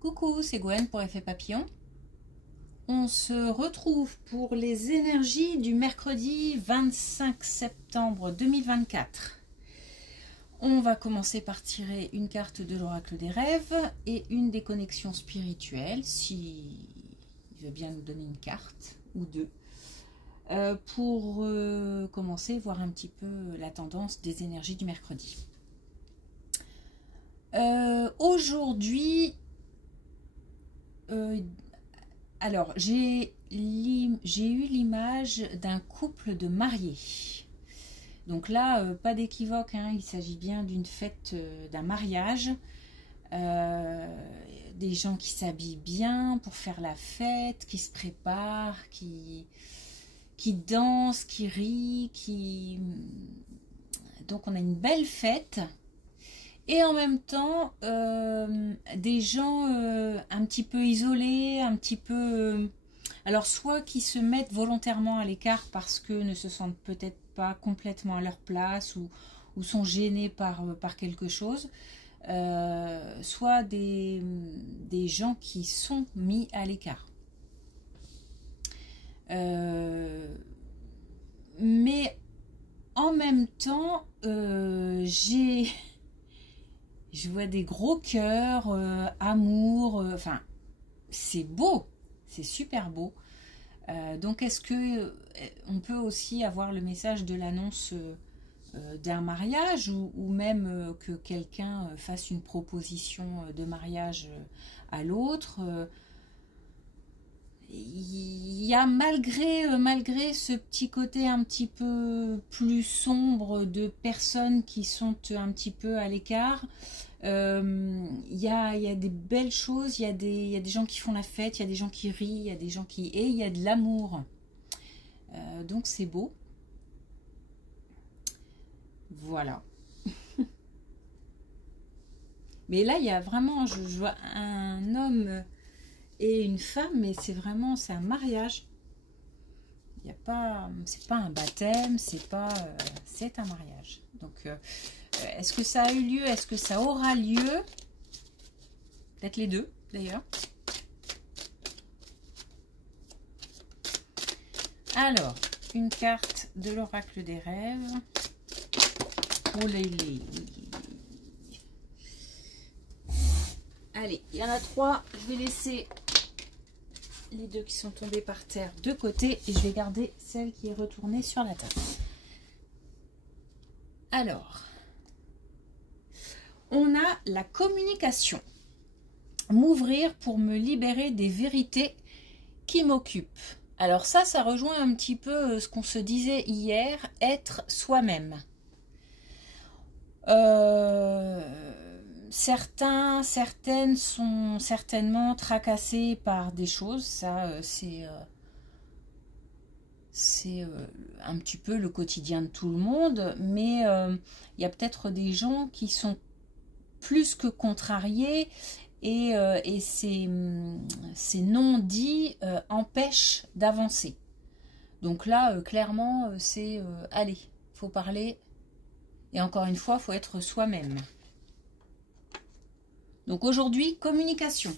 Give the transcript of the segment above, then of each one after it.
Coucou, c'est Gwen pour Effet Papillon. On se retrouve pour les énergies du mercredi 25 septembre 2024. On va commencer par tirer une carte de l'oracle des rêves et une des connexions spirituelles, si il veut bien nous donner une carte ou deux, pour commencer, voir un petit peu la tendance des énergies du mercredi. Aujourd'hui, alors j'ai eu l'image d'un couple de mariés. Donc là, pas d'équivoque, hein, il s'agit bien d'une fête, d'un mariage. Des gens qui s'habillent bien pour faire la fête, qui se préparent, qui dansent, qui rient, donc on a une belle fête. Et en même temps, des gens un petit peu isolés, un petit peu... alors, soit qui se mettent volontairement à l'écart parce que ne se sentent peut-être pas complètement à leur place ou sont gênés par quelque chose, soit des gens qui sont mis à l'écart. Mais en même temps, je vois des gros cœurs, amour, enfin, c'est beau, c'est super beau. Donc, est-ce que on peut aussi avoir le message de l'annonce d'un mariage ou même que quelqu'un fasse une proposition de mariage à l'autre il y a malgré ce petit côté un petit peu plus sombre de personnes qui sont un petit peu à l'écart, il y a des belles choses, il y a des gens qui font la fête, il y a des gens qui rient, il y a des gens qui... et il y a de l'amour. Donc c'est beau. Voilà. Mais là, il y a vraiment, je vois un homme... et une femme, mais c'est vraiment, c'est un mariage. Il n'y a pas, c'est pas un baptême, c'est pas, c'est un mariage. Donc, est-ce que ça a eu lieu? Est-ce que ça aura lieu? Peut-être les deux, d'ailleurs. Alors, une carte de l'oracle des rêves. Oh là, allez, il y en a trois. Je vais laisser les deux qui sont tombés par terre de côté et je vais garder celle qui est retournée sur la table. Alors, on a la communication. M'ouvrir pour me libérer des vérités qui m'occupent. Alors ça rejoint un petit peu ce qu'on se disait hier, être soi-même. Certaines sont certainement tracassées par des choses, ça c'est un petit peu le quotidien de tout le monde, mais il y a peut-être des gens qui sont plus que contrariés et ces non-dits empêchent d'avancer. Donc là, clairement, c'est allez, il faut parler, et encore une fois, il faut être soi-même. Donc aujourd'hui, communication.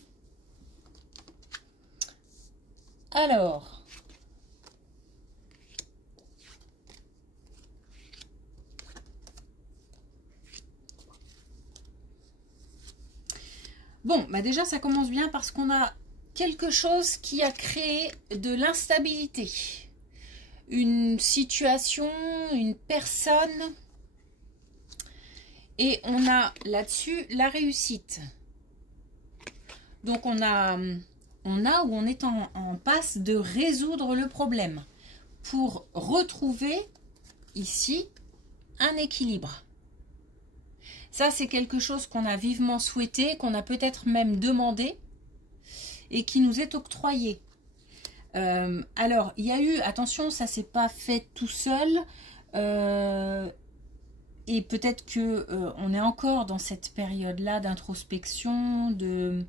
Alors, bon, bah déjà ça commence bien parce qu'on a quelque chose qui a créé de l'instabilité. Une situation, une personne, et on a là-dessus la réussite. Donc on est en passe de résoudre le problème pour retrouver ici un équilibre. Ça, c'est quelque chose qu'on a vivement souhaité, qu'on a peut-être même demandé et qui nous est octroyé. Alors, il y a eu, attention, ça s'est pas fait tout seul et peut-être que on est encore dans cette période-là d'introspection, de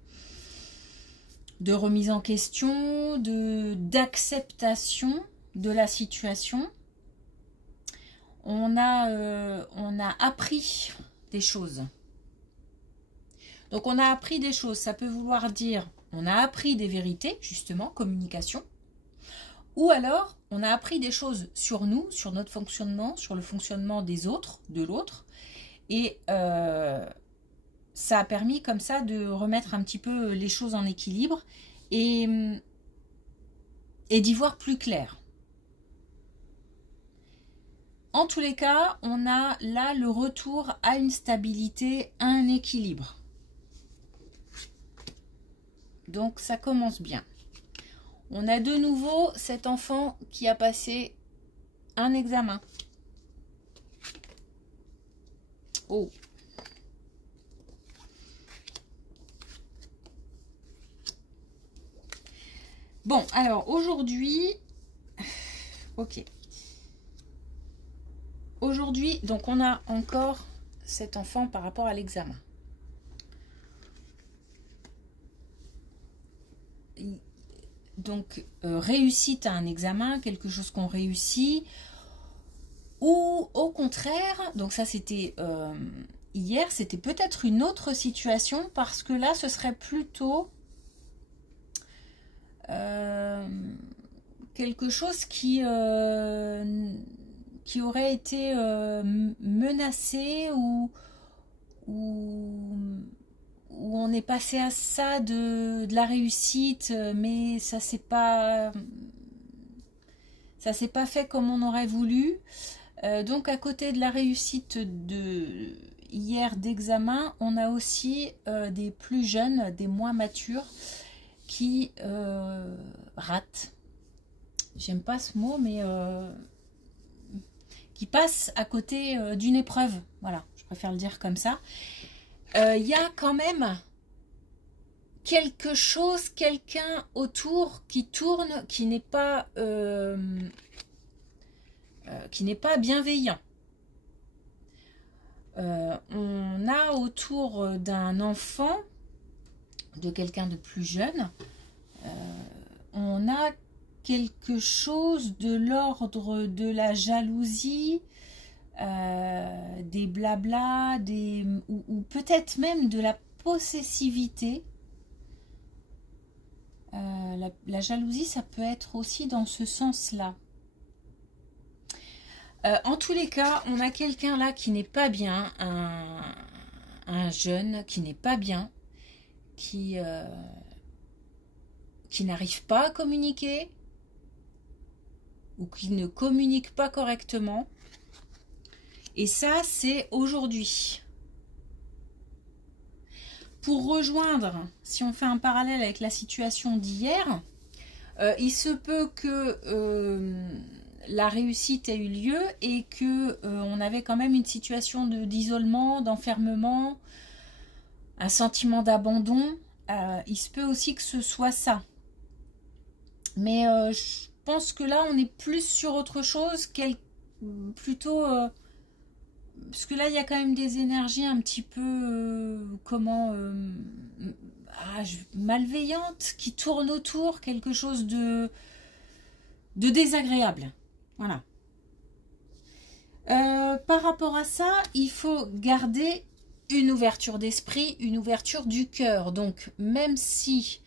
remise en question, d'acceptation de la situation. On a appris des choses. Donc on a appris des choses, ça peut vouloir dire on a appris des vérités, justement, communication, ou alors on a appris des choses sur nous, sur notre fonctionnement, sur le fonctionnement des autres, de l'autre, et ça a permis comme ça de remettre un petit peu les choses en équilibre et d'y voir plus clair. En tous les cas, on a là le retour à une stabilité, à un équilibre. Donc ça commence bien. On a de nouveau cet enfant qui a passé un examen. Oh. Bon, alors aujourd'hui, ok. Aujourd'hui, donc on a encore cet enfant par rapport à l'examen. Donc, réussite à un examen, quelque chose qu'on réussit, ou au contraire, donc ça c'était hier, c'était peut-être une autre situation, parce que là ce serait plutôt quelque chose qui aurait été menacé ou on est passé à ça de la réussite, mais ça s'est pas fait comme on aurait voulu. Donc à côté de la réussite de hier d'examen, on a aussi des plus jeunes, des moins matures qui ratent. J'aime pas ce mot, mais qui passent à côté d'une épreuve. Voilà, je préfère le dire comme ça. Il y a quand même quelque chose, quelqu'un autour qui tourne, qui n'est pas bienveillant. On a autour d'un enfant, de quelqu'un de plus jeune, on a quelque chose de l'ordre de la jalousie, des blablas, ou peut-être même de la possessivité. La jalousie, ça peut être aussi dans ce sens-là. En tous les cas, on a quelqu'un là qui n'est pas bien, un jeune qui n'est pas bien, qui n'arrive pas à communiquer, ou qui ne communique pas correctement. Et ça, c'est aujourd'hui. Pour rejoindre, si on fait un parallèle avec la situation d'hier, il se peut que la réussite ait eu lieu et que on avait quand même une situation d'isolement, d'enfermement, un sentiment d'abandon. Il se peut aussi que ce soit ça. Mais je pense que là, on est plus sur autre chose, plutôt... parce que là, il y a quand même des énergies un petit peu, malveillantes qui tournent autour, quelque chose de désagréable. Voilà. Par rapport à ça, il faut garder une ouverture d'esprit, une ouverture du cœur. Donc, même si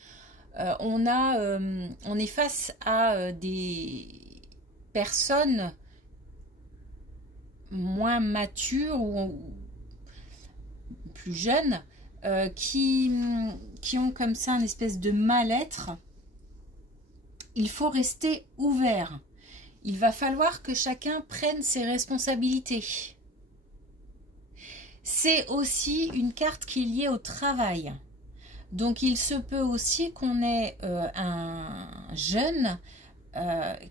on est face à des personnes moins matures ou plus jeunes qui ont comme ça une espèce de mal-être, il faut rester ouvert. Il va falloir que chacun prenne ses responsabilités. C'est aussi une carte qui est liée au travail. Donc il se peut aussi qu'on ait un jeune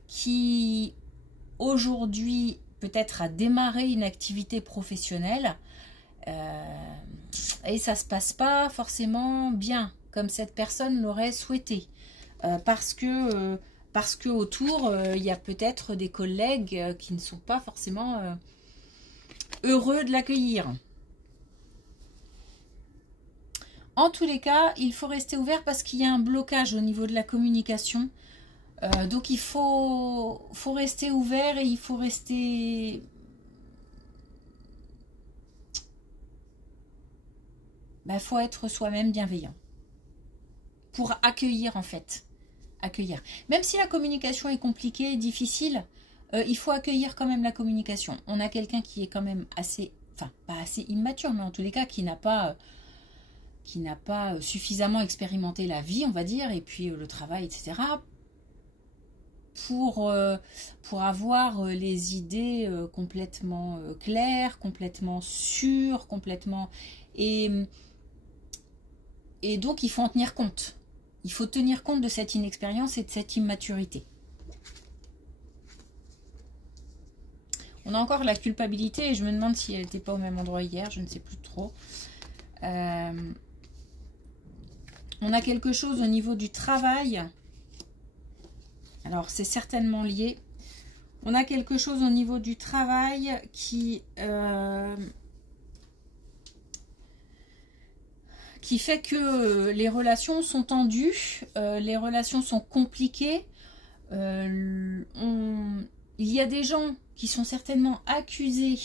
qui aujourd'hui peut-être a démarré une activité professionnelle et ça se passe pas forcément bien comme cette personne l'aurait souhaité parce que autour il y a peut-être des collègues qui ne sont pas forcément heureux de l'accueillir. En tous les cas, il faut rester ouvert parce qu'il y a un blocage au niveau de la communication. Donc il faut rester ouvert et il faut rester... bah, faut être soi-même bienveillant. Pour accueillir, en fait. Accueillir. Même si la communication est compliquée, difficile, il faut accueillir quand même la communication. On a quelqu'un qui est quand même assez, enfin, pas assez immature, mais en tous les cas, qui n'a pas suffisamment expérimenté la vie, on va dire, et puis le travail, etc., pour avoir les idées complètement claires, complètement sûres, complètement... Et donc, il faut en tenir compte. Il faut tenir compte de cette inexpérience et de cette immaturité. On a encore la culpabilité et je me demande si elle n'était pas au même endroit hier, je ne sais plus trop. On a quelque chose au niveau du travail. Alors, c'est certainement lié. On a quelque chose au niveau du travail qui fait que les relations sont tendues, les relations sont compliquées. Il y a des gens qui sont certainement accusés,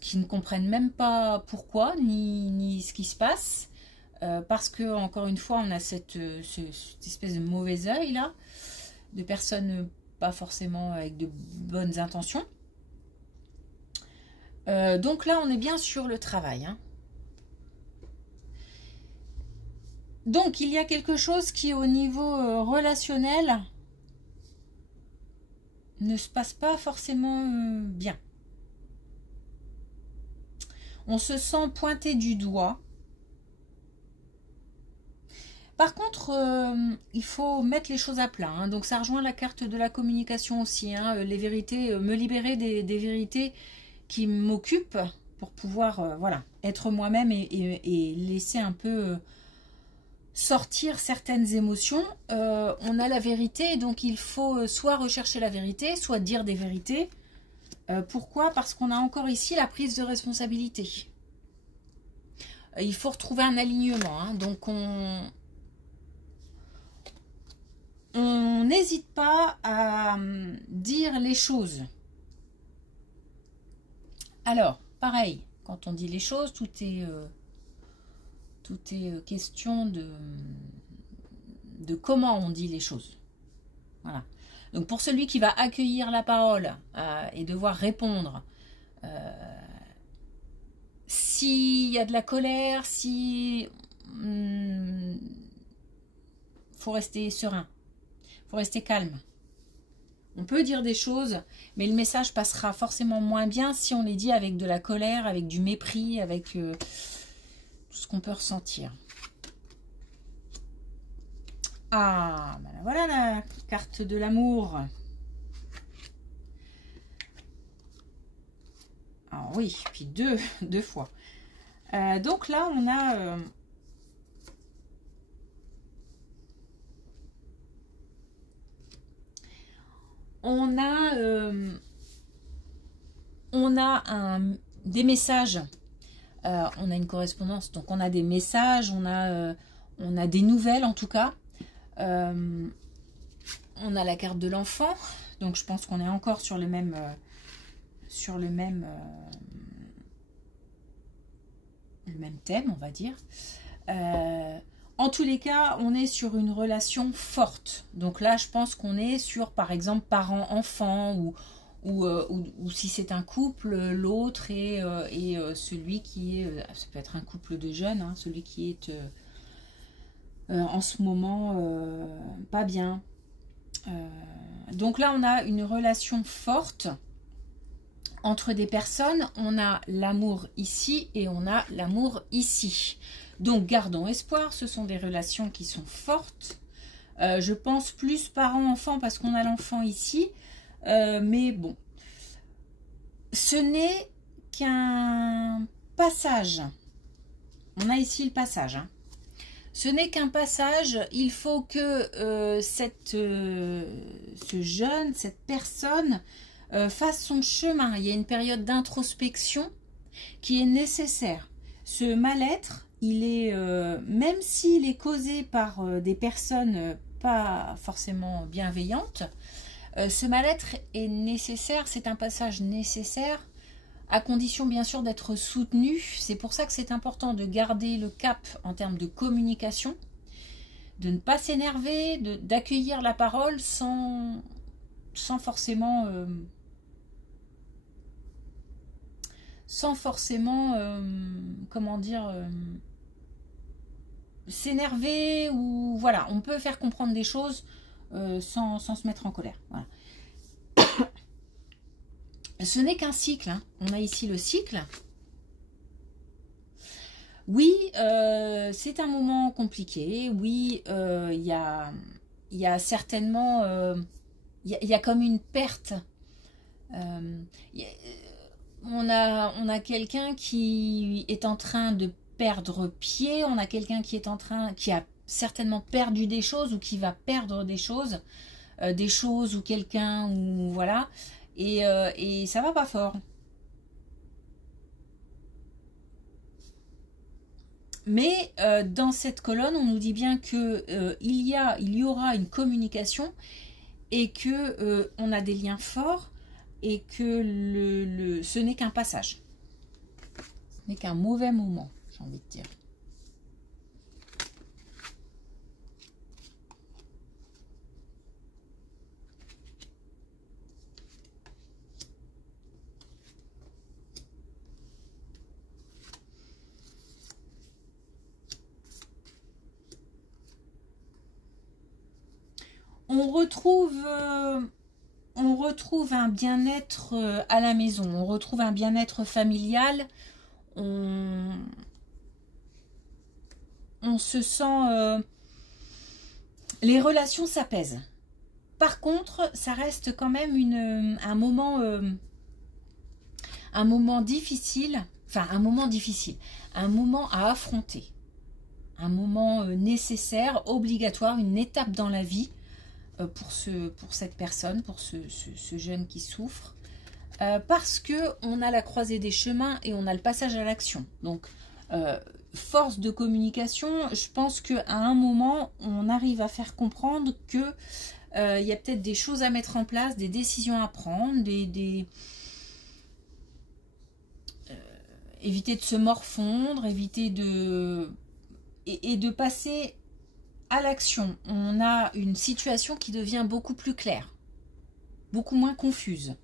qui ne comprennent même pas pourquoi, ni ce qui se passe, parce que, encore une fois, on a cette espèce de mauvais œil là, de personnes pas forcément avec de bonnes intentions. Donc là, on est bien sur le travail, hein. Donc, il y a quelque chose qui, au niveau relationnel, ne se passe pas forcément bien. On se sent pointé du doigt. Par contre, il faut mettre les choses à plat, hein. Donc, ça rejoint la carte de la communication aussi, hein. Les vérités, me libérer des vérités qui m'occupent pour pouvoir voilà, être moi-même et laisser un peu... sortir certaines émotions. On a la vérité, donc il faut soit rechercher la vérité, soit dire des vérités. Pourquoi? Parce qu'on a encore ici la prise de responsabilité. Il faut retrouver un alignement, hein. Donc on n'hésite pas à dire les choses. Alors, pareil, quand on dit les choses, tout est question de comment on dit les choses. Voilà. Donc pour celui qui va accueillir la parole et devoir répondre, s'il y a de la colère, faut rester serein, faut rester calme. On peut dire des choses, mais le message passera forcément moins bien si on les dit avec de la colère, avec du mépris, avec... tout ce qu'on peut ressentir. Ah, ben voilà la carte de l'amour. Ah oui, puis deux fois. Donc là, on a... des messages. On a une correspondance, donc on a des messages, on a des nouvelles en tout cas. On a la carte de l'enfant, donc je pense qu'on est encore sur le même thème, on va dire. En tous les cas, on est sur une relation forte. Donc là, je pense qu'on est sur, par exemple, parent-enfant ou si c'est un couple, l'autre et celui qui est... ça peut être un couple de jeunes, hein, celui qui est en ce moment pas bien. Donc là, on a une relation forte entre des personnes. On a l'amour ici et on a l'amour ici. Donc, gardons espoir. Ce sont des relations qui sont fortes. Je pense plus parent-enfant parce qu'on a l'enfant ici. Mais bon, ce n'est qu'un passage. On a ici le passage. Hein. Ce n'est qu'un passage. Il faut que ce jeune, cette personne fasse son chemin. Il y a une période d'introspection qui est nécessaire. Ce mal-être, il est, même s'il est causé par des personnes pas forcément bienveillantes, ce mal-être est nécessaire, c'est un passage nécessaire à condition bien sûr d'être soutenu. C'est pour ça que c'est important de garder le cap en termes de communication, de ne pas s'énerver, d'accueillir la parole sans forcément comment dire, s'énerver, ou voilà, on peut faire comprendre des choses sans se mettre en colère. Voilà. Ce n'est qu'un cycle, hein. On a ici le cycle. Oui, c'est un moment compliqué. Oui, il y a certainement... il y a comme une perte. On a quelqu'un qui est en train de perdre pied. On a quelqu'un qui a certainement perdu des choses ou qui va perdre des choses ou quelqu'un, ou voilà. Et ça va pas fort. Mais dans cette colonne, on nous dit bien que il y aura une communication et que on a des liens forts et que ce n'est qu'un passage. Ce n'est qu'un mauvais moment, j'ai envie de dire. On retrouve un bien-être à la maison, on retrouve un bien-être familial, on se sent... les relations s'apaisent. Par contre, ça reste quand même un moment difficile, un moment à affronter, un moment nécessaire, obligatoire, une étape dans la vie, pour cette personne, pour ce jeune qui souffre, parce que on a la croisée des chemins et on a le passage à l'action. Donc force de communication, je pense qu'à un moment on arrive à faire comprendre que il y a peut-être des choses à mettre en place, des décisions à prendre, éviter de se morfondre, éviter de passer à l'action. On a une situation qui devient beaucoup plus claire, beaucoup moins confuse.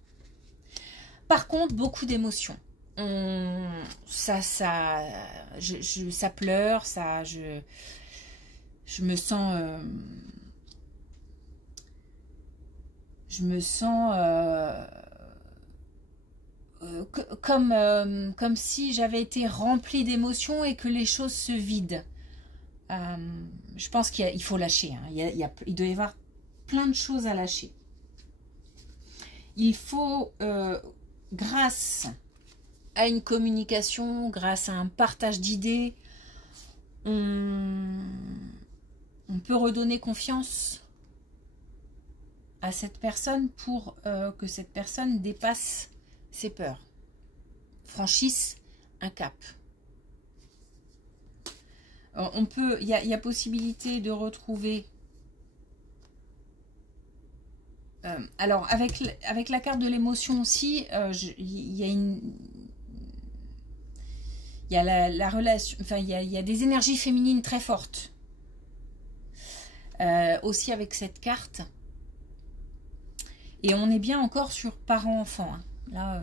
Par contre, beaucoup d'émotions. Ça pleure, je me sens comme si j'avais été remplie d'émotions et que les choses se vident. Je pense qu'il faut lâcher, hein. Il doit y avoir plein de choses à lâcher. Il faut, grâce à une communication, grâce à un partage d'idées, on peut redonner confiance à cette personne pour que cette personne dépasse ses peurs, franchisse un cap. Il y a possibilité de retrouver... alors, avec la carte de l'émotion aussi, il y a la relation... Enfin, il y a des énergies féminines très fortes. Aussi avec cette carte. Et on est bien encore sur parents-enfants. Hein. Là...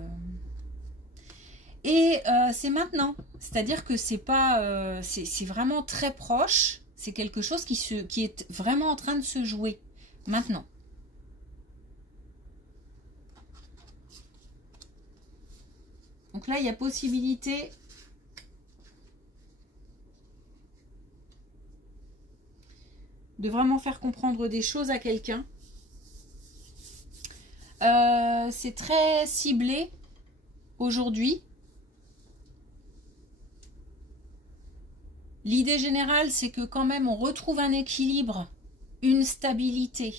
Et c'est maintenant, c'est-à-dire que c'est pas, c'est vraiment très proche, c'est quelque chose qui est vraiment en train de se jouer maintenant. Donc là, il y a possibilité de vraiment faire comprendre des choses à quelqu'un. C'est très ciblé aujourd'hui. L'idée générale, c'est que quand même on retrouve un équilibre, une stabilité,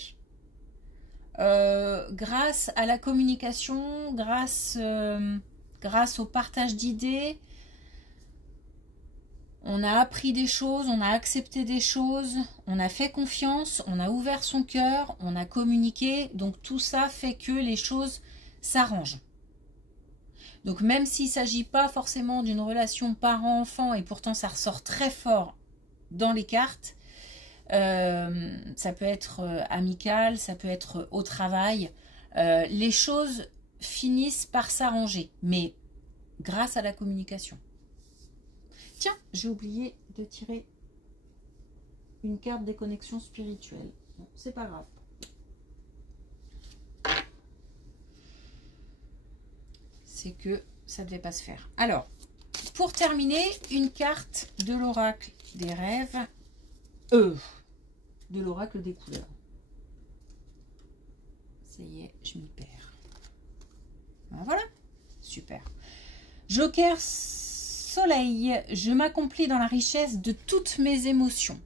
grâce à la communication, grâce au partage d'idées. On a appris des choses, on a accepté des choses, on a fait confiance, on a ouvert son cœur, on a communiqué. Donc tout ça fait que les choses s'arrangent. Donc même s'il ne s'agit pas forcément d'une relation parent-enfant, et pourtant ça ressort très fort dans les cartes, ça peut être amical, ça peut être au travail, les choses finissent par s'arranger, mais grâce à la communication. Tiens, j'ai oublié de tirer une carte des connexions spirituelles. Bon, c'est pas grave. C'est que ça ne devait pas se faire. Alors, pour terminer, une carte de l'oracle des rêves, de l'oracle des couleurs. Ça y est, je m'y perds. Ben voilà, super. Joker Soleil, je m'accomplis dans la richesse de toutes mes émotions.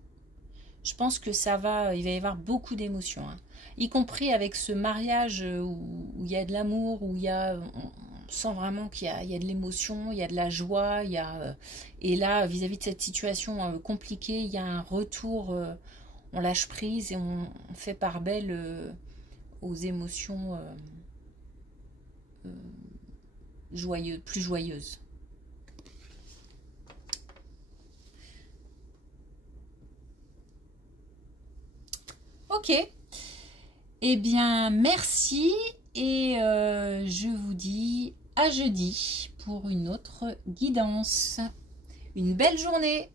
Je pense que il va y avoir beaucoup d'émotions, hein. Y compris avec ce mariage où il y a de l'amour, où on sent vraiment qu'il y a de l'émotion, il y a de la joie, et là, vis-à-vis de cette situation compliquée, il y a un retour, on lâche prise et on fait part belle aux émotions joyeuses, plus joyeuses. Ok, eh bien merci et je vous dis à jeudi pour une autre guidance. Une belle journée.